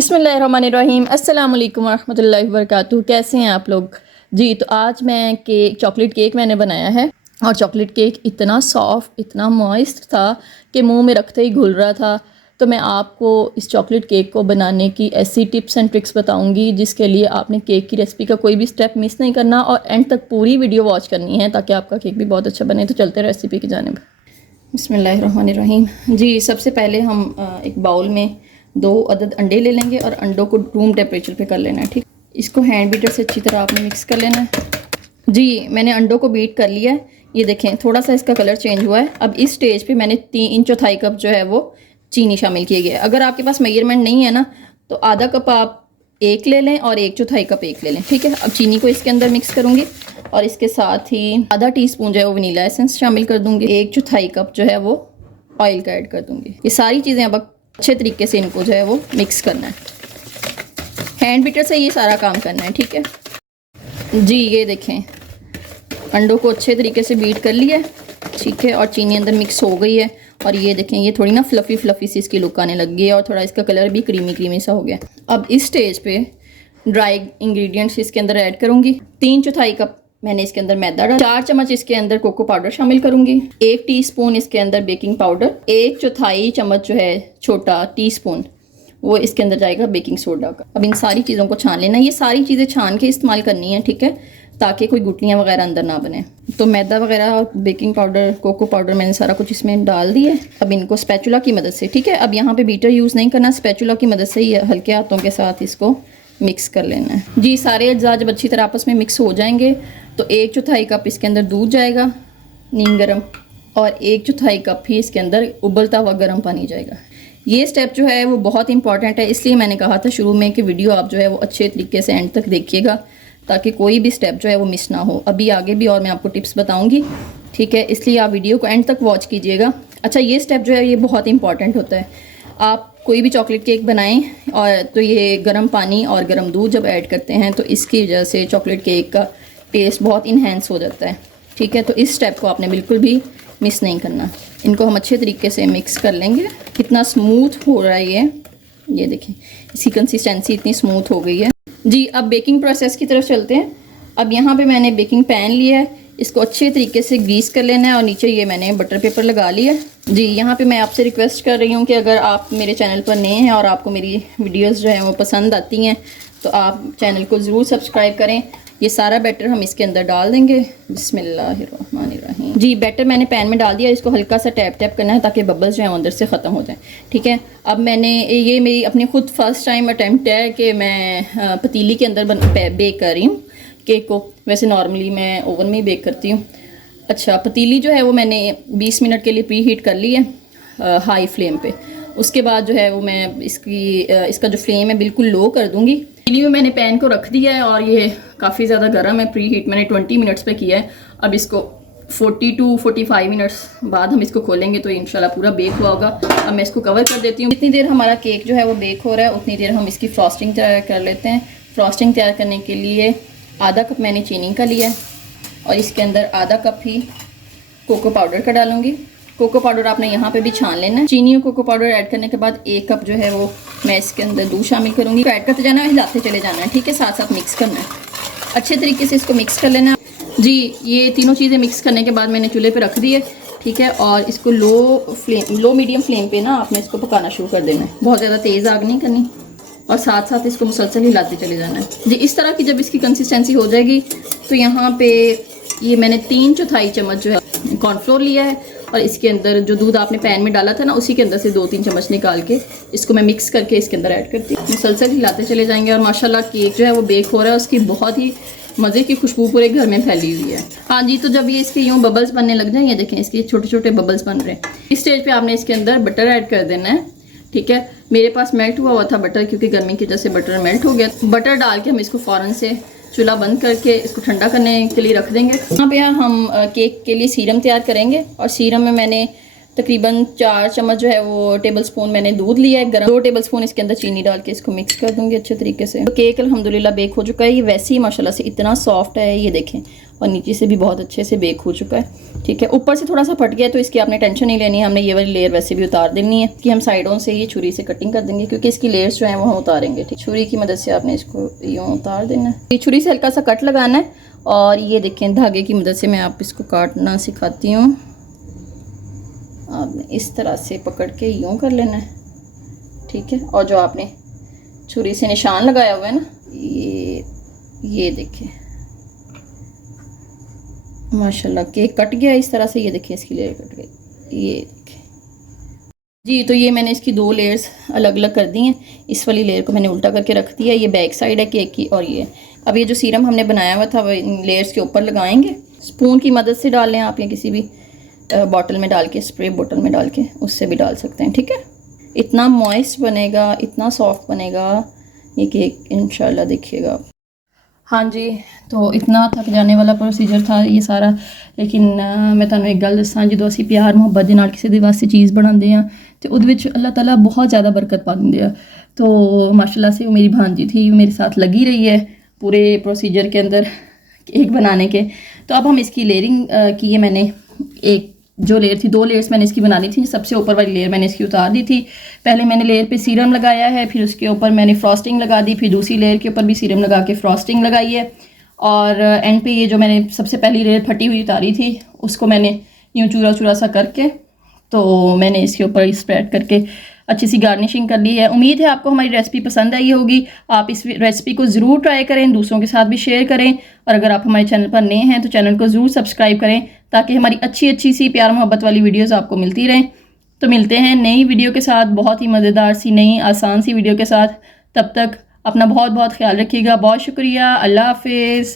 बिस्मिल्लाहिर्रहमानिर्रहीम अस्सलाम वालेकुम रहमतुल्लाहि व बरकातुहू। कैसे हैं आप लोग जी। तो आज मैं चॉकलेट केक मैंने बनाया है और चॉकलेट केक इतना सॉफ्ट, इतना मॉइस्ट था कि मुंह में रखते ही घुल रहा था। तो मैं आपको इस चॉकलेट केक को बनाने की ऐसी टिप्स एंड ट्रिक्स बताऊंगी जिसके लिए आपने केक की रेसिपी का कोई भी स्टेप मिस नहीं करना और एंड तक पूरी वीडियो वॉच करनी है ताकि आपका केक भी बहुत अच्छा बने। तो चलते रेसिपी की जानिब। बिस्मिल्लाहिर्रहमानिर्रहीम जी। सबसे पहले हम एक बाउल में 2 अदद अंडे ले लेंगे और अंडों को रूम टेम्परेचर पे कर लेना है। ठीक, इसको हैंड बीटर से अच्छी तरह आपने मिक्स कर लेना है जी। मैंने अंडों को बीट कर लिया है। ये देखें थोड़ा सा इसका कलर चेंज हुआ है। अब इस स्टेज पे मैंने 3 कप जो है वो चीनी शामिल किए गए। अगर आपके पास मेजरमेंट नहीं है ना तो आधा कप आप एक ले लें और 1/4 कप एक ले लें। ठीक है, अब चीनी को इसके अंदर मिक्स करूँगी और इसके साथ ही आधा टीस्पून जो है वो वनीला एसेंस शामिल कर दूँगी। 1/4 कप जो है वो ऑयल का ऐड कर दूँगी। ये सारी चीज़ें अब अच्छे तरीके से इनको जो है वो मिक्स करना है। हैंड बीटर से ये सारा काम करना है। ठीक है जी। ये देखें अंडों को अच्छे तरीके से बीट कर लिया है। ठीक है, और चीनी अंदर मिक्स हो गई है और ये देखें ये थोड़ी ना फ्लफ़ी सी इसकी लुक आने लग गई है और थोड़ा इसका कलर भी क्रीमी सा हो गया। अब इस स्टेज पे ड्राई इंग्रेडिएंट्स इसके अंदर ऐड करूँगी। 3/4 कप मैंने इसके अंदर मैदा डाला। 4 चम्मच इसके अंदर कोको पाउडर शामिल करूंगी। 1 टीस्पून इसके अंदर बेकिंग पाउडर। 1/4 चम्मच जो है छोटा टीस्पून वो इसके अंदर जाएगा बेकिंग सोडा का। अब इन सारी चीज़ों को छान लेना। ये सारी चीज़ें छान के इस्तेमाल करनी है। ठीक है, ताकि कोई गुठलियाँ वगैरह अंदर ना बने। तो मैदा वगैरह और बेकिंग पाउडर कोको पाउडर मैंने सारा कुछ इसमें डाल दिया। अब इनको स्पैचुला की मदद से, ठीक है, अब यहाँ पे बीटर यूज़ नहीं करना, स्पैचुला की मदद से ही हल्के हाथों के साथ इसको मिक्स कर लेना है जी। सारे अज्जा जब अच्छी तरह आपस में मिक्स हो जाएंगे तो 1/4 कप इसके अंदर दूध जाएगा नीम गर्म और 1/4 कप ही इसके अंदर उबलता हुआ गर्म पानी जाएगा। ये स्टेप जो है वो बहुत इंपॉर्टेंट है, इसलिए मैंने कहा था शुरू में कि वीडियो आप जो है वो अच्छे तरीके से एंड तक देखिएगा ताकि कोई भी स्टेप जो है वो मिस ना हो। अभी आगे भी और मैं आपको टिप्स बताऊँगी। ठीक है, इसलिए आप वीडियो को एंड तक वॉच कीजिएगा। अच्छा, ये स्टेप जो है ये बहुत इंपॉर्टेंट होता है। आप कोई भी चॉकलेट केक बनाएं और तो ये गर्म पानी और गर्म दूध जब ऐड करते हैं तो इसकी वजह से चॉकलेट केक का टेस्ट बहुत इन्हेंस हो जाता है। ठीक है, तो इस स्टेप को आपने बिल्कुल भी मिस नहीं करना। इनको हम अच्छे तरीके से मिक्स कर लेंगे। कितना स्मूथ हो रहा है ये देखें, इसकी कंसिस्टेंसी इतनी स्मूथ हो गई है जी। अब बेकिंग प्रोसेस की तरफ चलते हैं। अब यहाँ पे मैंने बेकिंग पैन लिया है, इसको अच्छे तरीके से ग्रीस कर लेना है और नीचे ये मैंने बटर पेपर लगा लिया जी। यहाँ पे मैं आपसे रिक्वेस्ट कर रही हूँ कि अगर आप मेरे चैनल पर नए हैं और आपको मेरी वीडियोस जो हैं वो पसंद आती हैं तो आप चैनल को ज़रूर सब्सक्राइब करें। ये सारा बैटर हम इसके अंदर डाल देंगे। बिस्मिल्लाहिर्रहमानिर्रहीम जी। बैटर मैंने पैन में डाल दिया, इसको हल्का सा टैप करना है ताकि बबल्स जो हैं अंदर से ख़त्म हो जाएं। ठीक है, अब मैंने ये मेरी अपनी खुद फर्स्ट टाइम अटैम्प्ट है कि मैं पतीली के अंदर बेक कर रही हूँ केक को। वैसे नॉर्मली मैं ओवन में ही बेक करती हूँ। अच्छा, पतीली जो है वो मैंने 20 मिनट के लिए प्री हीट कर ली है हाई फ्लेम पे। उसके बाद जो है वो मैं इसका जो फ्लेम है बिल्कुल लो कर दूँगी। पतीली में मैंने पैन को रख दिया है और ये काफ़ी ज़्यादा गर्म है। प्री हीट मैंने 20 मिनट्स पे किया है। अब इसको 40 to 45 मिनट्स बाद हम इसको खोलेंगे तो इंशाल्लाह पूरा बेक हुआ होगा। अब मैं इसको कवर कर देती हूँ। जितनी देर हमारा केक जो है वो बेक हो रहा है उतनी देर हम इसकी फ्रॉस्टिंग तैयार कर लेते हैं। फ्रॉस्टिंग तैयार करने के लिए आधा कप मैंने चीनी का लिया है और इसके अंदर आधा कप ही कोको पाउडर का डालूंगी। कोको पाउडर आपने यहाँ पे भी छान लेना है। चीनी और कोको पाउडर ऐड करने के बाद 1 कप जो है वो मैं इसके अंदर दूध शामिल करूँगी। ऐड करते जाना है, हिलाते चले जाना है। ठीक है, साथ साथ मिक्स करना है, अच्छे तरीके से इसको मिक्स कर लेना है जी। ये तीनों चीज़ें मिक्स करने के बाद मैंने चूल्हे पे रख दी है। ठीक है, और इसको लो मीडियम फ्लेम पे ना आपने इसको पकाना शुरू कर देना है। बहुत ज़्यादा तेज़ आग नहीं करनी और साथ साथ इसको मुसलसल हिलाते चले जाना है जी। इस तरह की जब इसकी कंसिस्टेंसी हो जाएगी तो यहाँ पे ये मैंने 3/4 चम्मच जो है कॉर्नफ्लोर लिया है और इसके अंदर जो दूध आपने पैन में डाला था ना उसी के अंदर से 2-3 चम्मच निकाल के इसको मैं मिक्स करके इसके अंदर ऐड करती हूँ। मुसलसल हिलाते चले जाएंगे और माशाल्लाह केक जो है वो बेक हो रहा है। उसकी बहुत ही मज़े की खुशबू पूरे घर में फैली हुई है। हाँ जी, तो जब ये इसके यूँ बबल्स बनने लग जाएंगे, देखें इसके छोटे छोटे बबल्स बन रहे हैं। इस स्टेज पर आपने इसके अंदर बटर ऐड कर देना है। ठीक है, मेरे पास मेल्ट हुआ था बटर क्योंकि गर्मी की वजह से बटर मेल्ट हो गया। बटर डाल के हम इसको फ़ौरन से चूल्हा बंद करके इसको ठंडा करने के लिए रख देंगे। यहाँ पे हम केक के लिए सीरम तैयार करेंगे और सीरम में मैंने तकरीबन 4 चम्मच जो है वो टेबल स्पून मैंने दूध लिया है गरम। 2 टेबल स्पून इसके अंदर चीनी डाल के इसको मिक्स कर दूंगी अच्छे तरीके से। तो केक अल्हम्दुलिल्लाह बेक हो चुका है। ये वैसे ही माशाल्लाह से इतना सॉफ्ट है, ये देखें, और नीचे से भी बहुत अच्छे से बेक हो चुका है। ठीक है, ऊपर से थोड़ा सा फट गया तो इसकी आपने टेंशन नहीं लेनी है, हमने ये वाली लेयर वैसे भी उतार देनी है कि हम साइडों से ये छुरी से कटिंग कर देंगे क्योंकि इसकी लेयर्स जो हैं वो हम उतारेंगे। ठीक, छुरी की मदद से आपने इसको यूँ उतार देना है। ये छुरी से हल्का सा कट लगाना है और ये देखें धागे की मदद से मैं आप इसको काटना सिखाती हूँ। आपने इस तरह से पकड़ के यूँ कर लेना है। ठीक है, और जो आपने छुरी से निशान लगाया हुआ है ना, ये देखें माशाल्लाह केक कट गया इस तरह से। ये देखिए इसकी लेयर कट गई, ये देखें जी। तो ये मैंने इसकी 2 लेयर्स अलग अलग कर दी हैं। इस वाली लेयर को मैंने उल्टा करके रख दिया, ये बैक साइड है केक की। और ये अब ये जो सीरम हमने बनाया हुआ था वो इन लेयर्स के ऊपर लगाएंगे। स्पून की मदद से डाल लें आप, या किसी भी बॉटल में डाल के, स्प्रे बोतल में डाल के उससे भी डाल सकते हैं। ठीक है, इतना मॉइस्ट बनेगा, इतना सॉफ्ट बनेगा ये केक इंशाल्लाह, देखिएगा। हाँ जी, तो इतना थक जाने वाला प्रोसीजर था ये सारा, लेकिन मैं तुहानू एक गल दसां, जो असीं प्यार मुहब्बत दे नाल किसी दे वास्ते चीज़ बनाते हैं तो उहदे विच अल्लाह ताला बहुत ज़्यादा बरकत पा दिंदे आ। तो माशाल्लाह से वो मेरी भांजी थी, मेरे साथ लगी रही है पूरे प्रोसीजर के अंदर केक बनाने के। तो अब हम इसकी लेयरिंग की है मैंने। एक जो लेयर थी, 2 लेयर्स मैंने इसकी बनानी थी। सबसे ऊपर वाली लेयर मैंने इसकी उतार दी थी। पहले मैंने लेयर पे सीरम लगाया है, फिर उसके ऊपर मैंने फ्रॉस्टिंग लगा दी, फिर दूसरी लेयर के ऊपर भी सीरम लगा के फ्रॉस्टिंग लगाई है। और एंड पे ये जो मैंने सबसे पहली लेयर फटी हुई उतारी थी उसको मैंने यूँ चूरा चूरा सा करके तो मैंने इसके ऊपर स्प्रेड करके अच्छी सी गार्निशिंग कर ली है। उम्मीद है आपको हमारी रेसिपी पसंद आई होगी। आप इस रेसिपी को ज़रूर ट्राई करें, दूसरों के साथ भी शेयर करें। और अगर आप हमारे चैनल पर नए हैं तो चैनल को ज़रूर सब्सक्राइब करें ताकि हमारी अच्छी सी प्यार मोहब्बत वाली वीडियोज़ आपको मिलती रहें। तो मिलते हैं नई वीडियो के साथ, बहुत ही मज़ेदार सी नई आसान सी वीडियो के साथ। तब तक अपना बहुत बहुत ख्याल रखिएगा। बहुत शुक्रिया, अल्लाह हाफिज़।